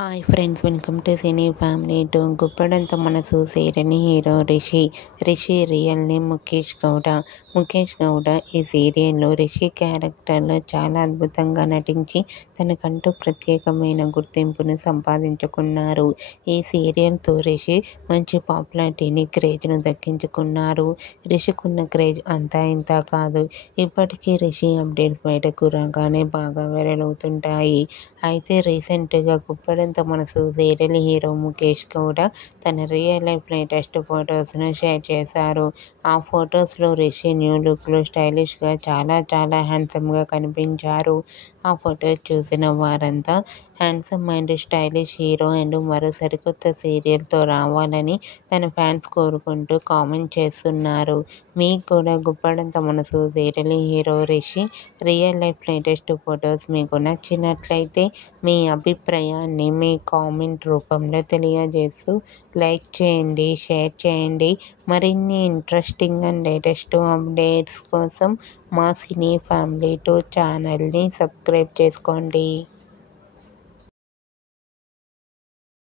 Hi friends, welcome to cine family two. గుప్పడంత మనసు సీరియల్ని hero Rishi real name Mukesh Gowda ఈ సీరియల్లో రిషి క్యారెక్టర్లో చాలా అద్భుతంగా నటించి తనకంటూ ప్రత్యేకమైన గుర్తింపును సంపాదించుకున్నారు. ఈ సీరియల్తో రిషి మంచి పాపులారిటీని, క్రేజ్ను దక్కించుకున్నారు. రిషికున్న క్రేజ్ అంతా ఇంత కాదు. ఇప్పటికీ రిషి అప్డేట్స్ బయటకు రాగానే బాగా వైరల్ అవుతుంటాయి. అయితే రీసెంట్గా గుప్పడంత మనసు సీరియల్ హీరో ముఖేష్ గౌడ తన రియల్ లైఫ్ లేటెస్ట్ ఫొటోస్ను షేర్ చేశారు. ఆ ఫొటోస్లో రిషి న్యూ లుక్లో స్టైలిష్గా చాలా హ్యాండ్సమ్గా కనిపించారు. ఆ ఫొటోస్ చూసిన వారంతా handsome and stylish hero and మరో సరికొత్త సీరియల్తో రావాలని తన ఫ్యాన్స్ కోరుకుంటూ కామెంట్ చేస్తున్నారు. మీకు కూడా గుప్పడంత మనసు serial hero Rishi real life latest photos మీకు నచ్చినట్లయితే మీ అభిప్రాయాన్ని మీ కామెంట్ రూపంలో తెలియజేస్తూ లైక్ చేయండి, షేర్ చేయండి. మరిన్ని ఇంట్రెస్టింగ్ అండ్ లేటెస్ట్ అప్డేట్స్ కోసం మా సినీ ఫ్యామిలీ 2 ఛానల్ని సబ్స్క్రైబ్ చేసుకోండి.